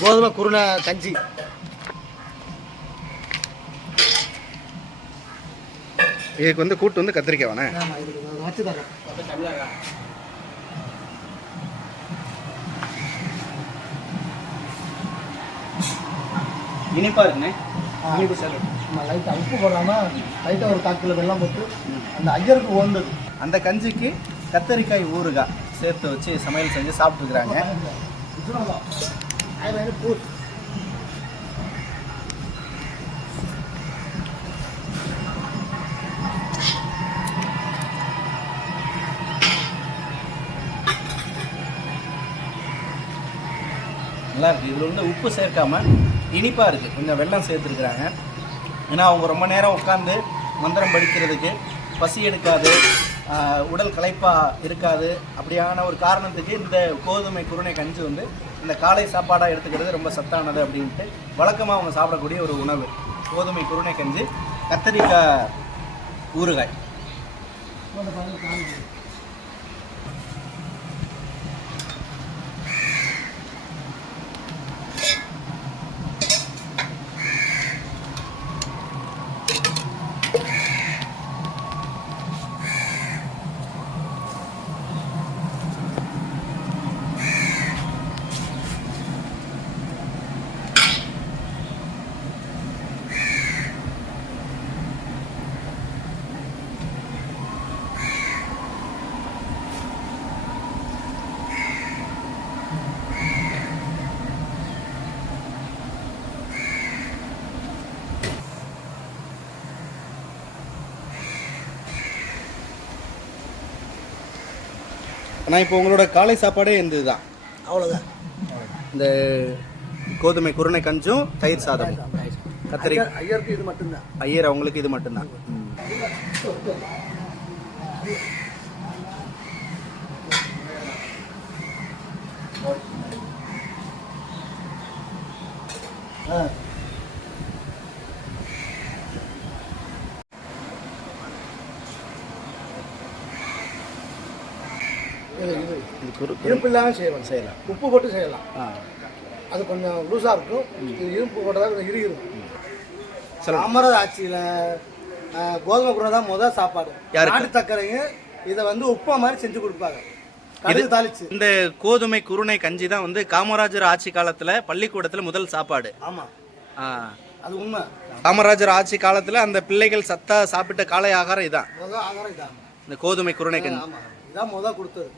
கோதுமை குருணை கஞ்சி. இதுக்கு வந்து கூட்டு வந்து கத்திரிக்காய் வேணே ஆமாம் இதுக்கு நான் வச்சு தரேன். இனிப்பா இருக்குண்ணே இனிப்பு சார். நம்ம லைட்டாக உப்பு போடாமல் லைட்டாக ஒரு கால் கிலோ வெல்லம் போட்டு அந்த ஐயருக்கு ஓந்தது. அந்த கஞ்சிக்கு கத்தரிக்காய் ஊறுகாய் சேர்த்து வச்சு சமையல் செஞ்சு சாப்பிட்டுருக்குறாங்க பூ நல்லா இருக்குது இதில் வந்து உப்பு சேர்க்காம இனிப்பாக இருக்குது கொஞ்சம் வெள்ளம் சேர்த்துருக்குறாங்க. ஏன்னா அவங்க ரொம்ப நேரம் உட்காந்து மந்திரம் படிக்கிறதுக்கு பசி எடுக்காது. உடல் களைப்பாக இருக்காது. அப்படியான ஒரு காரணத்துக்கு இந்த கோதுமை குருணை கஞ்சி வந்து இந்த காலை சாப்பாடாக எடுத்துக்கிறது ரொம்ப சத்தானது அப்படின்ட்டு வழக்கமாக அவங்க சாப்பிடக்கூடிய ஒரு உணவு. கோதுமை குருணை கஞ்சி கத்தரிக்காய் ஊறுகாய். ஆனால் இப்போ உங்களோட காலை சாப்பாடே இந்த இதுதான் அவ்வளோதான் இந்த கோதுமை குருணை கஞ்சும் தயிர் சாதமும் கத்திரிக்காய் ஐயருக்கு இது மட்டும்தான். ஐயர் அவங்களுக்கு இது மட்டும்தான். ஆ இது இது இது குரு இருப்பு இல்லாமல் செய்யலாம். செய்யலாம். உப்பு போட்டு செய்யலாம். அது கொஞ்சம் லூஸாக இருக்கும். இது இருப்பு போட்டதா கொஞ்சம் இருக்கும். சொல்லுங்க. அமரது ஆட்சியில் கோதுமை குருணை தான் முதல் சாப்பாடு? நாட்டு சர்க்கரையும் இதை வந்து உப்பா மாதிரி செஞ்சு கொடுப்பாங்க. கடுகு தாளிச்சு. இந்த கோதுமை குருணை கஞ்சி தான் வந்து காமராஜர் ஆட்சி காலத்துல பள்ளிக்கூடத்துல முதல் சாப்பாடு. ஆமாம் ஆ. அது உண்மை. காமராஜர் ஆட்சி காலத்துல அந்த பிள்ளைகள் சத்தா சாப்பிட்ட காலை ஆகாரம் இதான். இந்த கோதுமை குருணை கஞ்சி. இதான் முதல் கொடுத்தது.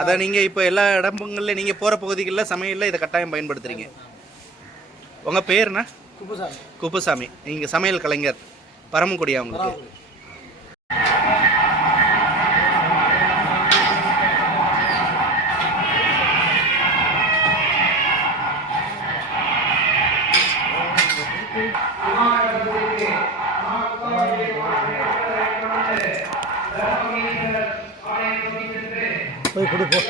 அதை நீங்க இப்போ எல்லா இடங்கள்ல நீங்க போற பகுதிகளில் சமையல்ல இதை கட்டாயம் பயன்படுத்துறீங்க. உங்க பேருண்ணா குப்புசாமி. குப்புசாமி. நீங்க சமையல் கலைஞர். பரமக்குடியா உங்களுக்கு? போய் கொடுப்போம்.